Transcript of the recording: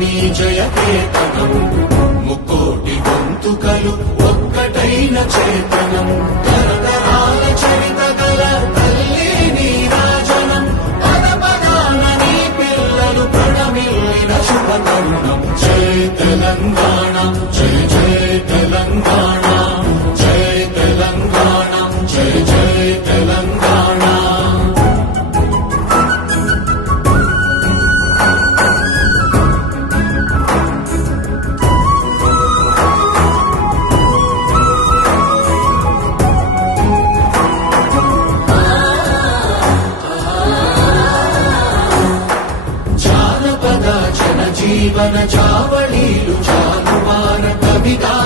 నీ జయకేతనం ముక్కోటి గొంతుకలు ఒక్కటైన చేతనం తరతరాల చరిత గల తల్లి నీరాజనం పద పదాన నీ పిల్లలు ప్రణమిల్లిన శుభ తరుణం జయ తెలంగాణ జయ జయ తెలంగాణ జయ తెలంగాణ జయ జయ తెలంగాణ జీవన చావళీలు చాలువార కవిగా